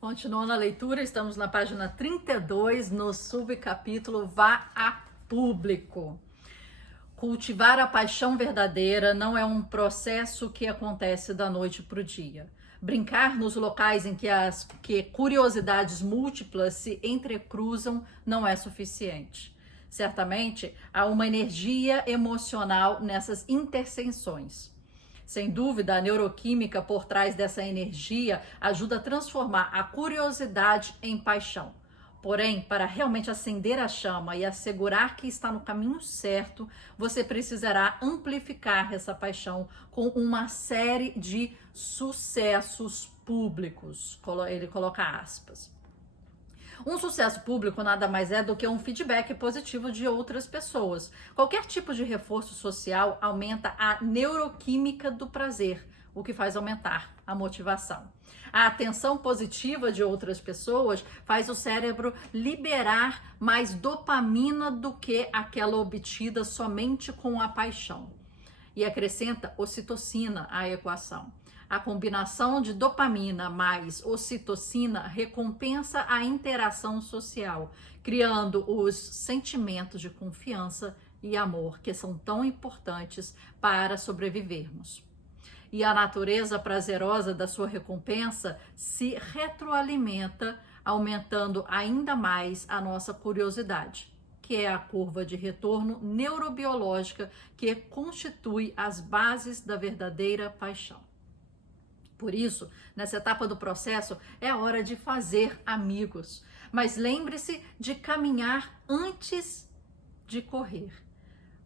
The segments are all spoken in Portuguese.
Continuando a leitura, estamos na página 32, no subcapítulo Vá a Público. Cultivar a paixão verdadeira não é um processo que acontece da noite para o dia. Brincar nos locais em que curiosidades múltiplas se entrecruzam não é suficiente. Certamente, há uma energia emocional nessas interseções. Sem dúvida, a neuroquímica por trás dessa energia ajuda a transformar a curiosidade em paixão. Porém, para realmente acender a chama e assegurar que está no caminho certo, você precisará amplificar essa paixão com uma série de sucessos públicos. Ele coloca aspas. Um sucesso público nada mais é do que um feedback positivo de outras pessoas. Qualquer tipo de reforço social aumenta a neuroquímica do prazer, o que faz aumentar a motivação. A atenção positiva de outras pessoas faz o cérebro liberar mais dopamina do que aquela obtida somente com a paixão. E acrescenta ocitocina à equação. A combinação de dopamina mais ocitocina recompensa a interação social, criando os sentimentos de confiança e amor que são tão importantes para sobrevivermos. E a natureza prazerosa da sua recompensa se retroalimenta, aumentando ainda mais a nossa curiosidade, que é a curva de retorno neurobiológica que constitui as bases da verdadeira paixão. Por isso, nessa etapa do processo, é hora de fazer amigos. Mas lembre-se de caminhar antes de correr.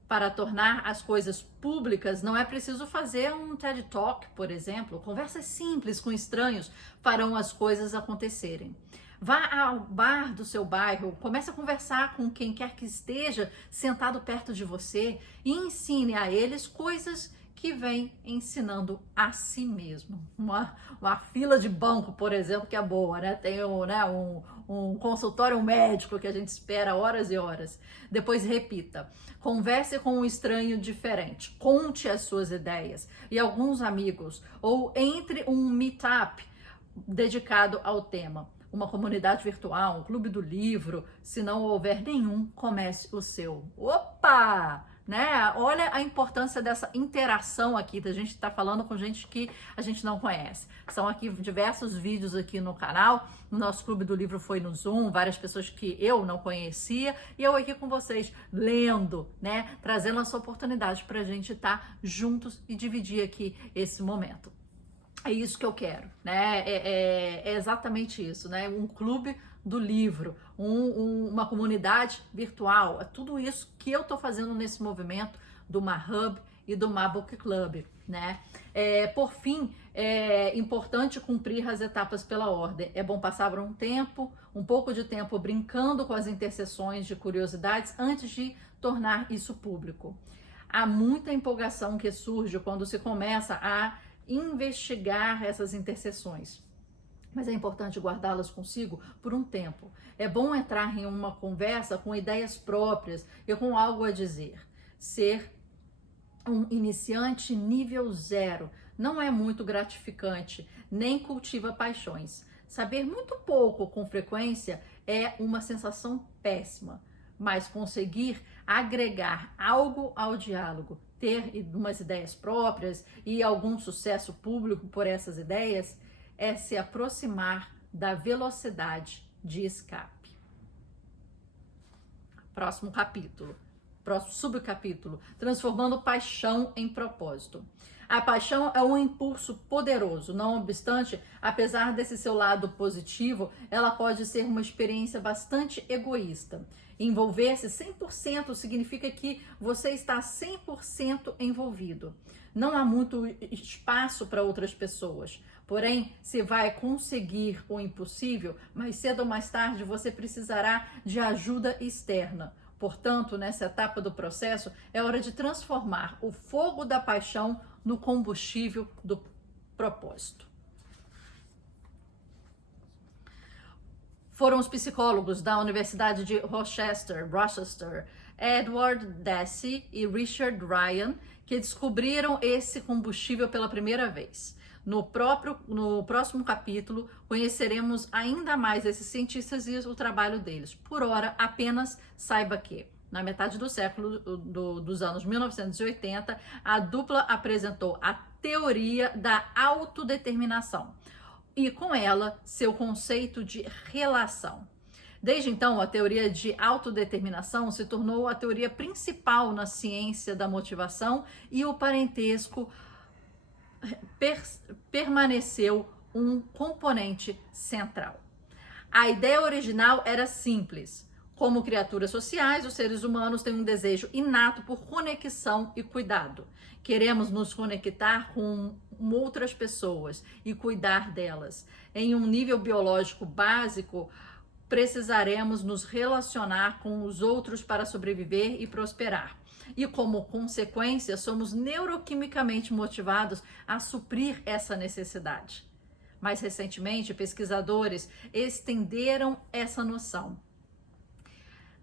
Para tornar as coisas públicas, não é preciso fazer um TED Talk, por exemplo. Conversas simples com estranhos farão as coisas acontecerem. Vá ao bar do seu bairro, comece a conversar com quem quer que esteja sentado perto de você e ensine a eles coisas que vem ensinando a si mesmo. Uma fila de banco, por exemplo, que é boa, né? Tem um consultório médico que a gente espera horas e horas. Depois repita. Converse com um estranho diferente. Conte as suas ideias e alguns amigos. Ou entre um meetup dedicado ao tema. Uma comunidade virtual, um clube do livro. Se não houver nenhum, comece o seu. Opa! Né? Olha a importância dessa interação aqui, da gente estar falando com gente que a gente não conhece. São aqui diversos vídeos aqui no canal. O nosso clube do livro foi no Zoom, várias pessoas que eu não conhecia, e eu aqui com vocês lendo, né? Trazendo essa oportunidade para a gente estar juntos e dividir aqui esse momento. É isso que eu quero, né? É exatamente isso, né? Um clube do livro, uma comunidade virtual, é tudo isso que eu estou fazendo nesse movimento do MaHub e do MaBook Club, né? Por fim, é importante cumprir as etapas pela ordem. É bom passar um pouco de tempo brincando com as interseções de curiosidades antes de tornar isso público. Há muita empolgação que surge quando se começa a investigar essas interseções. Mas é importante guardá-las consigo por um tempo. É bom entrar em uma conversa com ideias próprias e com algo a dizer. Ser um iniciante nível 0 não é muito gratificante, nem cultiva paixões. Saber muito pouco com frequência é uma sensação péssima, mas conseguir agregar algo ao diálogo, ter umas ideias próprias e algum sucesso público por essas ideias, é se aproximar da velocidade de escape. Próximo capítulo, próximo subcapítulo, transformando paixão em propósito. A paixão é um impulso poderoso, não obstante, apesar desse seu lado positivo, ela pode ser uma experiência bastante egoísta. Envolver-se 100% significa que você está 100% envolvido. Não há muito espaço para outras pessoas. Porém, se vai conseguir o impossível, mais cedo ou mais tarde você precisará de ajuda externa. Portanto, nessa etapa do processo, é hora de transformar o fogo da paixão no combustível do propósito. Foram os psicólogos da Universidade de Rochester, Edward Deci e Richard Ryan, que descobriram esse combustível pela primeira vez. No próximo capítulo, conheceremos ainda mais esses cientistas e o trabalho deles. Por ora, apenas saiba que, na metade do século dos anos 1980, a dupla apresentou a teoria da autodeterminação e, com ela, seu conceito de relação. Desde então, a teoria de autodeterminação se tornou a teoria principal na ciência da motivação e o parentesco permaneceu um componente central. A ideia original era simples. Como criaturas sociais, os seres humanos têm um desejo inato por conexão e cuidado. Queremos nos conectar com outras pessoas e cuidar delas. Em um nível biológico básico, precisaremos nos relacionar com os outros para sobreviver e prosperar. E como consequência, somos neuroquimicamente motivados a suprir essa necessidade. Mais recentemente, pesquisadores estenderam essa noção,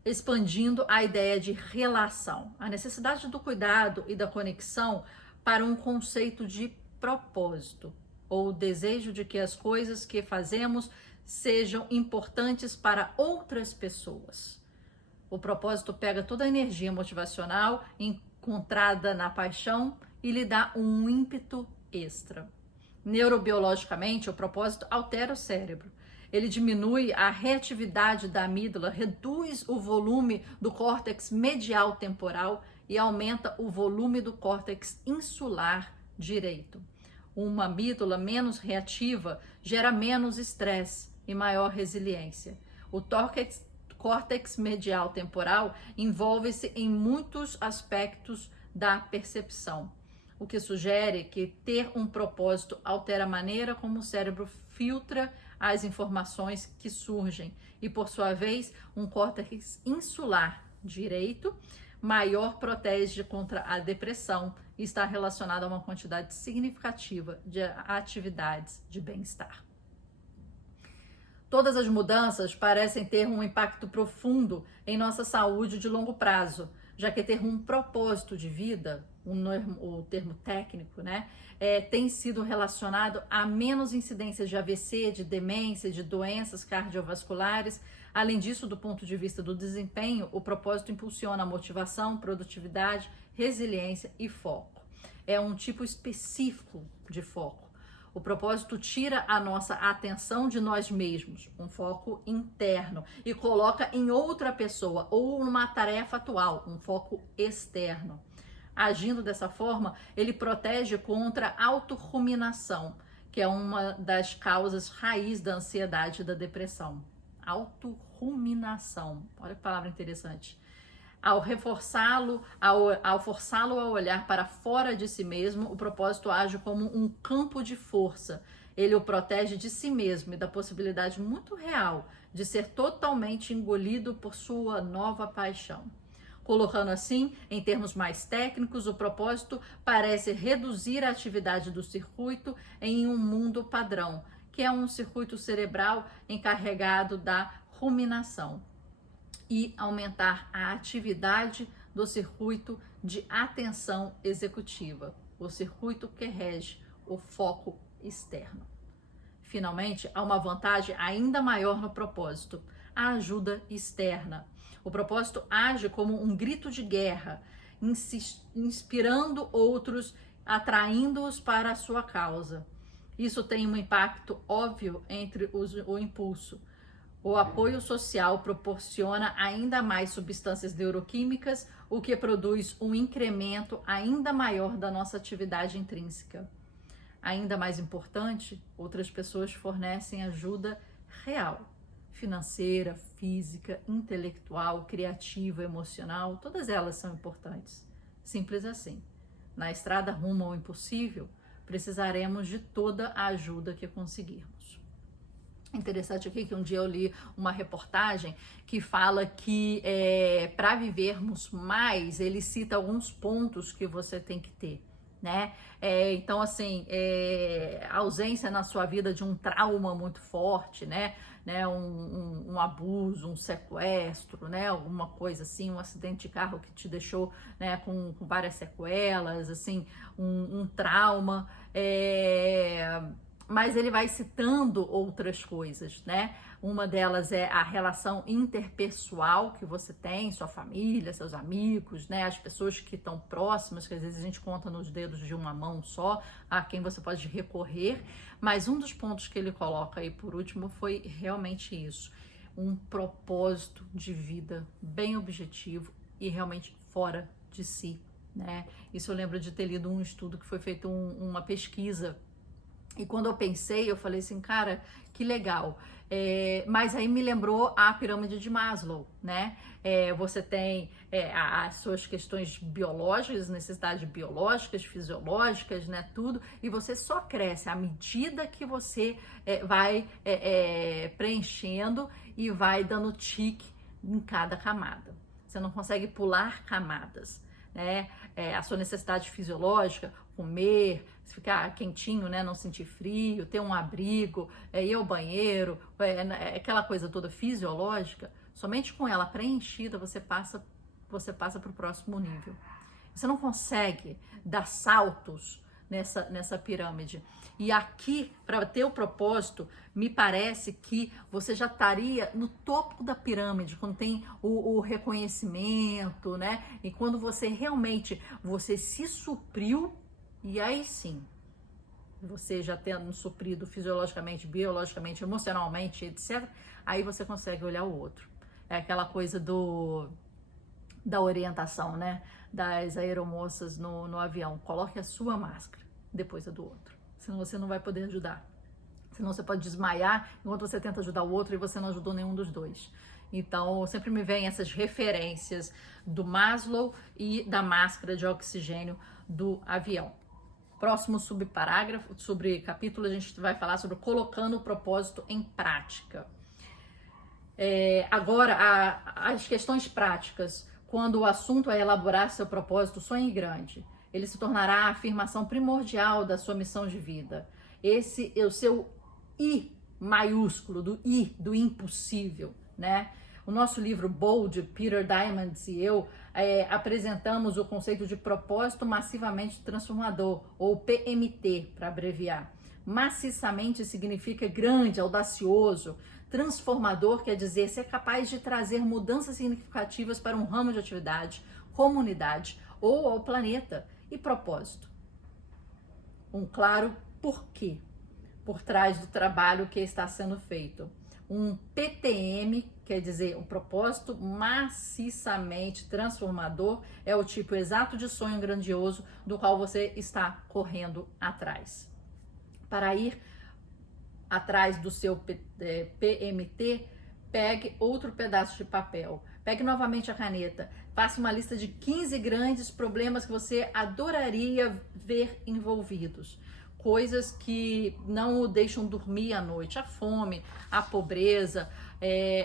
expandindo a ideia de relação, a necessidade do cuidado e da conexão para um conceito de propósito, ou o desejo de que as coisas que fazemos sejam importantes para outras pessoas. O propósito pega toda a energia motivacional encontrada na paixão e lhe dá um ímpeto extra. Neurobiologicamente, o propósito altera o cérebro. Ele diminui a reatividade da amígdala, reduz o volume do córtex medial temporal e aumenta o volume do córtex insular direito. Uma amígdala menos reativa gera menos estresse e maior resiliência. O córtex medial temporal envolve-se em muitos aspectos da percepção, o que sugere que ter um propósito altera a maneira como o cérebro filtra as informações que surgem e, por sua vez, um córtex insular direito maior protege contra a depressão e está relacionado a uma quantidade significativa de atividades de bem-estar. Todas as mudanças parecem ter um impacto profundo em nossa saúde de longo prazo, já que ter um propósito de vida, o termo técnico, né, tem sido relacionado a menos incidências de AVC, de demência, de doenças cardiovasculares. Além disso, do ponto de vista do desempenho, o propósito impulsiona a motivação, produtividade, resiliência e foco. É um tipo específico de foco. O propósito tira a nossa atenção de nós mesmos, um foco interno, e coloca em outra pessoa ou numa tarefa atual, um foco externo. Agindo dessa forma, ele protege contra a autorruminação, que é uma das causas raiz da ansiedade e da depressão. Autorruminação, olha que palavra interessante. Ao forçá-lo a olhar para fora de si mesmo, o propósito age como um campo de força. Ele o protege de si mesmo e da possibilidade muito real de ser totalmente engolido por sua nova paixão. Colocando assim, em termos mais técnicos, o propósito parece reduzir a atividade do circuito em um mundo padrão, que é um circuito cerebral encarregado da ruminação, e aumentar a atividade do circuito de atenção executiva, o circuito que rege o foco externo. Finalmente, há uma vantagem ainda maior no propósito: a ajuda externa. O propósito age como um grito de guerra, inspirando outros, atraindo-os para a sua causa. Isso tem um impacto óbvio entre o impulso. O apoio social proporciona ainda mais substâncias neuroquímicas, o que produz um incremento ainda maior da nossa atividade intrínseca. Ainda mais importante, outras pessoas fornecem ajuda real, financeira, física, intelectual, criativa, emocional, todas elas são importantes. Simples assim. Na estrada rumo ao impossível, precisaremos de toda a ajuda que conseguirmos. Interessante aqui que um dia eu li uma reportagem que fala que para vivermos mais, ele cita alguns pontos que você tem que ter, né? Então, assim, a ausência na sua vida de um trauma muito forte, né? Um abuso, um sequestro, né? Alguma coisa assim, um acidente de carro que te deixou, né, com várias sequelas, assim, um trauma. Mas ele vai citando outras coisas, né? Uma delas é a relação interpessoal que você tem, sua família, seus amigos, né? As pessoas que estão próximas, que às vezes a gente conta nos dedos de uma mão só, a quem você pode recorrer. Mas um dos pontos que ele coloca aí por último foi realmente isso: um propósito de vida bem objetivo e realmente fora de si, né? Isso eu lembro de ter lido um estudo que foi feito uma pesquisa. E quando eu pensei, eu falei assim, cara, que legal. Mas aí me lembrou a pirâmide de Maslow, né? Você tem as suas questões biológicas, necessidades biológicas, fisiológicas, né? Tudo. E você só cresce à medida que você vai preenchendo e vai dando tique em cada camada. Você não consegue pular camadas, né? A sua necessidade fisiológica, comer, ficar quentinho, né, não sentir frio, ter um abrigo, ir ao banheiro, aquela coisa toda fisiológica, somente com ela preenchida você passa para o próximo nível. Você não consegue dar saltos nessa pirâmide. E aqui, para ter o propósito, me parece que você já estaria no topo da pirâmide, quando tem o reconhecimento, né? E quando você realmente se supriu. E aí sim, você já tendo suprido fisiologicamente, biologicamente, emocionalmente, etc., aí você consegue olhar o outro. É aquela coisa da orientação, né? Das aeromoças no avião. Coloque a sua máscara depois a do outro. Senão você não vai poder ajudar. Senão você pode desmaiar enquanto você tenta ajudar o outro e você não ajudou nenhum dos dois. Então, sempre me vem essas referências do Maslow e da máscara de oxigênio do avião. Próximo subparágrafo, sobre capítulo, a gente vai falar sobre colocando o propósito em prática. Agora, as questões práticas. Quando o assunto é elaborar seu propósito, sonhe grande. Ele se tornará a afirmação primordial da sua missão de vida. Esse é o seu I maiúsculo, do impossível, né? O nosso livro Bold, Peter Diamandis e eu, apresentamos o conceito de propósito massivamente transformador, ou PMT, para abreviar. Maciçamente significa grande, audacioso. Transformador quer dizer ser capaz de trazer mudanças significativas para um ramo de atividade, comunidade ou ao planeta. E propósito? Um claro porquê por trás do trabalho que está sendo feito. Um PTM, quer dizer, um propósito maciçamente transformador, é o tipo exato de sonho grandioso do qual você está correndo atrás. Para ir atrás do seu PMT, pegue outro pedaço de papel. Pegue novamente a caneta. Faça uma lista de 15 grandes problemas que você adoraria ver envolvidos. Coisas que não o deixam dormir à noite. A fome, a pobreza,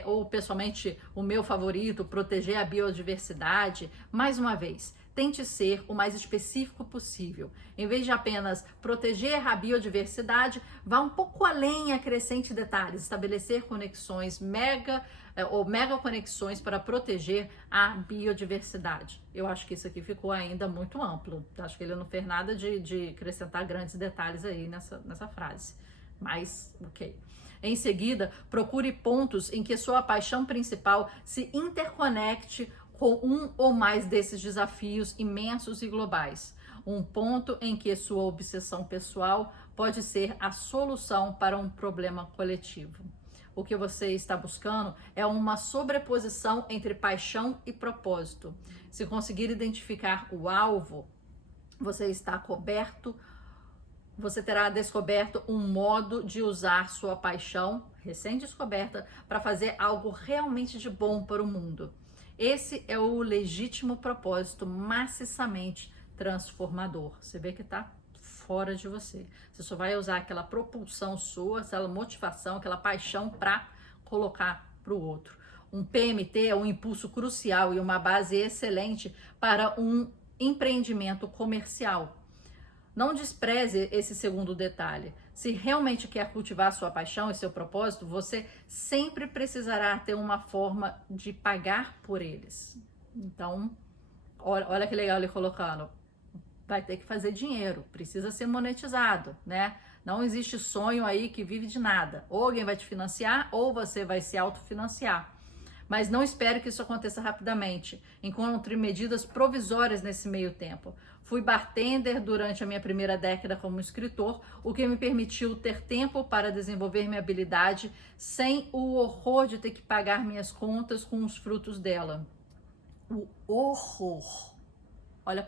ou pessoalmente o meu favorito, proteger a biodiversidade. Mais uma vez, tente ser o mais específico possível. Em vez de apenas proteger a biodiversidade, vá um pouco além e acrescente detalhes. Estabelecer conexões mega conexões para proteger a biodiversidade. Eu acho que isso aqui ficou ainda muito amplo. Acho que ele não fez nada de acrescentar grandes detalhes aí nessa frase. Mas, ok. Em seguida, procure pontos em que sua paixão principal se interconecte com um ou mais desses desafios imensos e globais. Um ponto em que sua obsessão pessoal pode ser a solução para um problema coletivo. O que você está buscando é uma sobreposição entre paixão e propósito. Se conseguir identificar o alvo, você terá descoberto um modo de usar sua paixão, recém-descoberta, para fazer algo realmente de bom para o mundo. Esse é o legítimo propósito maciçamente transformador. Você vê que está fora de você. Você só vai usar aquela propulsão sua, aquela motivação, aquela paixão para colocar para o outro. Um PMT é um impulso crucial e uma base excelente para um empreendimento comercial. Não despreze esse segundo detalhe. Se realmente quer cultivar sua paixão e seu propósito, você sempre precisará ter uma forma de pagar por eles. Então, olha que legal ele colocando. Vai ter que fazer dinheiro, precisa ser monetizado, né? Não existe sonho aí que vive de nada. Ou alguém vai te financiar, ou você vai se autofinanciar. Mas não espere que isso aconteça rapidamente. Encontre medidas provisórias nesse meio tempo. Fui bartender durante a minha primeira década como escritor, o que me permitiu ter tempo para desenvolver minha habilidade sem o horror de ter que pagar minhas contas com os frutos dela. O horror. Olha a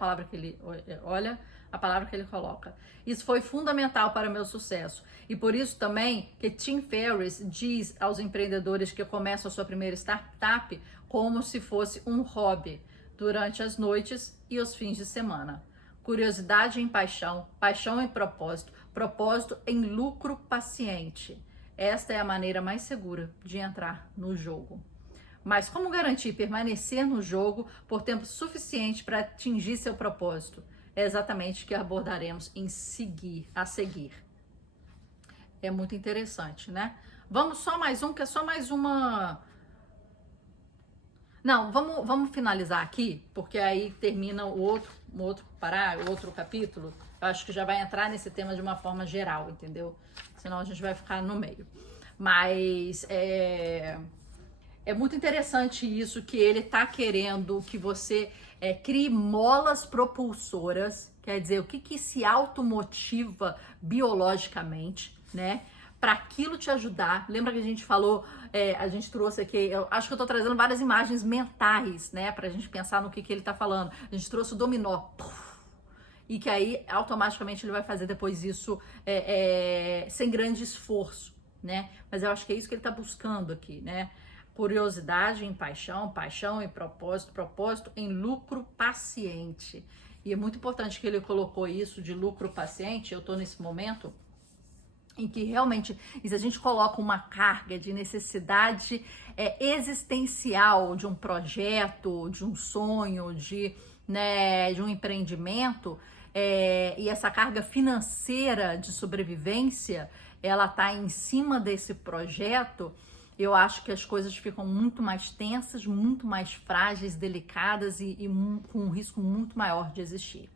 palavra que ele coloca. Isso foi fundamental para o meu sucesso. E por isso também que Tim Ferriss diz aos empreendedores que começam a sua primeira startup como se fosse um hobby durante as noites e os fins de semana. Curiosidade em paixão, paixão em propósito, propósito em lucro paciente. Esta é a maneira mais segura de entrar no jogo. Mas como garantir permanecer no jogo por tempo suficiente para atingir seu propósito? É exatamente o que abordaremos a seguir. É muito interessante, né? Vamos só mais um, que é só mais uma... Não, vamos finalizar aqui, porque aí termina o outro capítulo. Eu acho que já vai entrar nesse tema de uma forma geral, entendeu? Senão a gente vai ficar no meio. Mas é muito interessante isso, que ele tá querendo que você crie molas propulsoras, quer dizer, o que se automotiva biologicamente, né? Para aquilo te ajudar. Lembra que a gente falou, a gente trouxe aqui, eu acho que eu tô trazendo várias imagens mentais, né? Pra gente pensar no que ele tá falando. A gente trouxe o dominó. E que aí, automaticamente, ele vai fazer depois isso sem grande esforço, né? Mas eu acho que é isso que ele tá buscando aqui, né? Curiosidade em paixão, paixão em propósito, propósito em lucro paciente. E é muito importante que ele colocou isso de lucro paciente. Eu tô nesse momento em que realmente, se a gente coloca uma carga de necessidade existencial de um projeto, de um sonho, de um empreendimento, e essa carga financeira de sobrevivência, ela tá em cima desse projeto, eu acho que as coisas ficam muito mais tensas, muito mais frágeis, delicadas e com um risco muito maior de existir.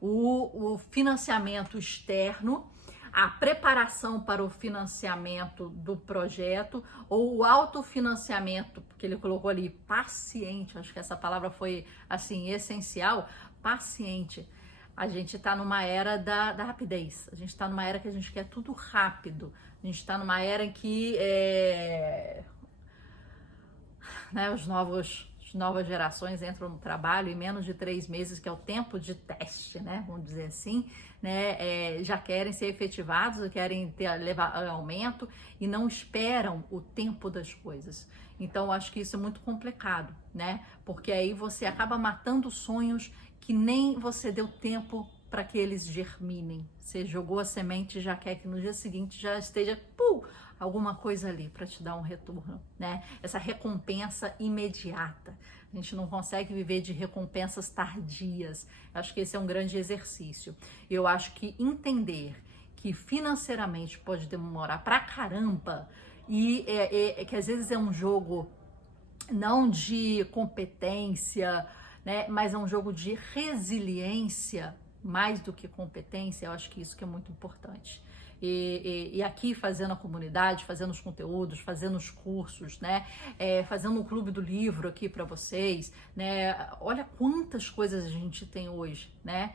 O financiamento externo, a preparação para o financiamento do projeto ou o autofinanciamento, porque ele colocou ali paciente, acho que essa palavra foi assim essencial, paciente. A gente está numa era da rapidez, a gente está numa era que a gente quer tudo rápido, a gente está numa era em que as novas gerações entram no trabalho em menos de 3 meses, que é o tempo de teste, né? Vamos dizer assim, né? Já querem ser efetivados, querem levar aumento e não esperam o tempo das coisas. Então, eu acho que isso é muito complicado, né? Porque aí você acaba matando sonhos que nem você deu tempo para que eles germinem. Você jogou a semente e já quer que no dia seguinte já esteja alguma coisa ali para te dar um retorno, né? Essa recompensa imediata. A gente não consegue viver de recompensas tardias. Acho que esse é um grande exercício. Eu acho que entender que financeiramente pode demorar pra caramba e que às vezes é um jogo não de competência, né? Mas é um jogo de resiliência mais do que competência. Eu acho que isso que é muito importante. E aqui fazendo a comunidade, fazendo os conteúdos, fazendo os cursos, né? Fazendo um clube do livro aqui para vocês, né? Olha quantas coisas a gente tem hoje, né?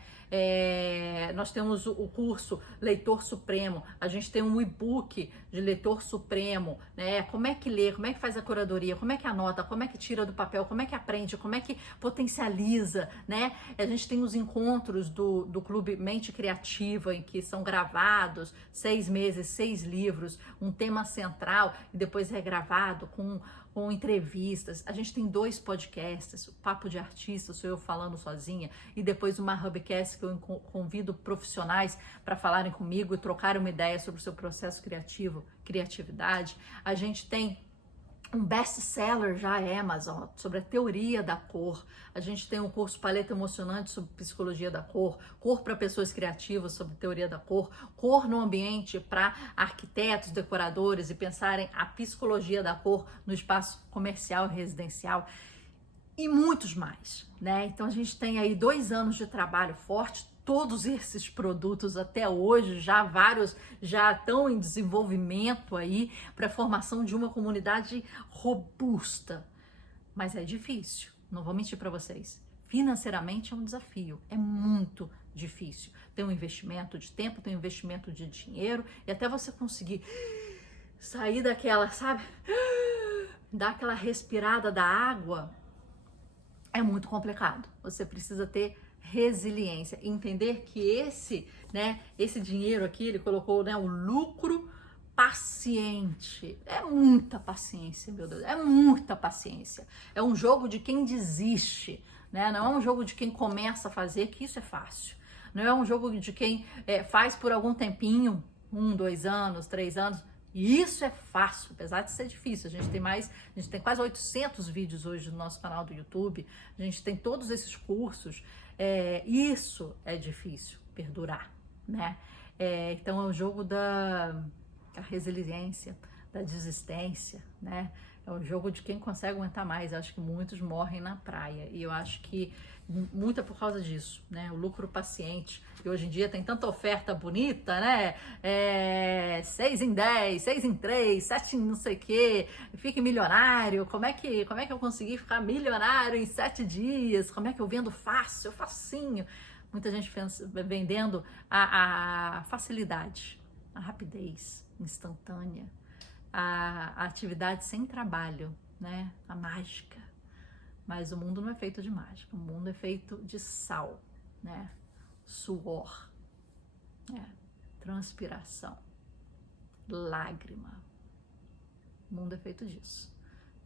Nós temos o curso Leitor Supremo, a gente tem um e-book de Leitor Supremo, né? Como é que lê, como é que faz a curadoria, como é que anota, como é que tira do papel, como é que aprende, como é que potencializa, né? A gente tem os encontros do Clube Mente Criativa, em que são gravados 6 meses, 6 livros, um tema central e depois regravado com entrevistas. A gente tem 2 podcasts, o Papo de Artista, sou eu falando sozinha, e depois uma Hubcast que eu convido profissionais para falarem comigo e trocarem uma ideia sobre o seu processo criativo, criatividade. A gente tem um best-seller já é Amazon, sobre a teoria da cor. A gente tem um curso Paleta Emocionante sobre psicologia da cor, cor para pessoas criativas sobre teoria da cor, cor no ambiente para arquitetos, decoradores e pensarem a psicologia da cor no espaço comercial e residencial e muitos mais, né? Então a gente tem aí 2 anos de trabalho forte. Todos esses produtos até hoje, já vários já estão em desenvolvimento aí para a formação de uma comunidade robusta. Mas é difícil, não vou mentir para vocês. Financeiramente é um desafio, é muito difícil. Tem um investimento de tempo, tem um investimento de dinheiro e até você conseguir sair daquela, sabe? Dar aquela respirada da água é muito complicado. Você precisa ter resiliência, entender que esse dinheiro aqui, ele colocou, o lucro paciente. É muita paciência, meu Deus, é muita paciência. É um jogo de quem desiste, né? Não é um jogo de quem começa a fazer, que isso é fácil. Não é um jogo de quem faz por algum tempinho, 1, 2 anos, 3 anos. E isso é fácil, apesar de ser difícil. A gente tem quase 800 vídeos hoje no nosso canal do YouTube. A gente tem todos esses cursos. Isso é difícil, perdurar, né? Então é o jogo da resiliência, da desistência, né? É o jogo de quem consegue aguentar mais. Eu acho que muitos morrem na praia e eu acho que muito é por causa disso, né? O lucro paciente. E hoje em dia tem tanta oferta bonita, né? 6 em 10, 6 em 3, 7 em não sei o quê, fique milionário. Como é que eu consegui ficar milionário em 7 dias? Como é que eu vendo fácil, facinho? Muita gente vendendo a facilidade, a rapidez instantânea, a atividade sem trabalho, né? A mágica. Mas o mundo não é feito de mágica, o mundo é feito de sal, né? Suor, transpiração, lágrima. O mundo é feito disso.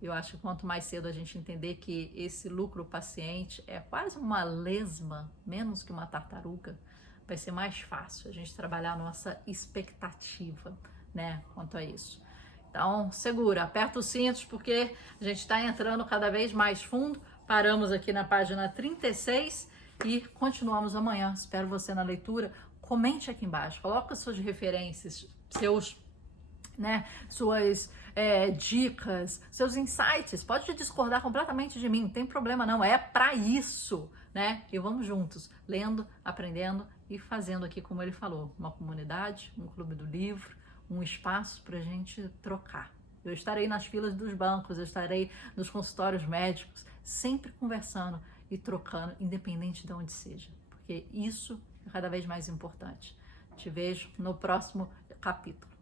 Eu acho que quanto mais cedo a gente entender que esse lucro paciente é quase uma lesma, menos que uma tartaruga, vai ser mais fácil a gente trabalhar a nossa expectativa, né, quanto a isso. Então, segura, aperta os cintos, porque a gente está entrando cada vez mais fundo. Paramos aqui na página 36 e continuamos amanhã. Espero você na leitura. Comente aqui embaixo, coloca suas referências, suas dicas, seus insights. Pode discordar completamente de mim, não tem problema não, é para isso, né? E vamos juntos, lendo, aprendendo e fazendo aqui, como ele falou, uma comunidade, um clube do livro, um espaço para a gente trocar. Eu estarei nas filas dos bancos, eu estarei nos consultórios médicos, sempre conversando e trocando, independente de onde seja, porque isso é cada vez mais importante. Te vejo no próximo capítulo.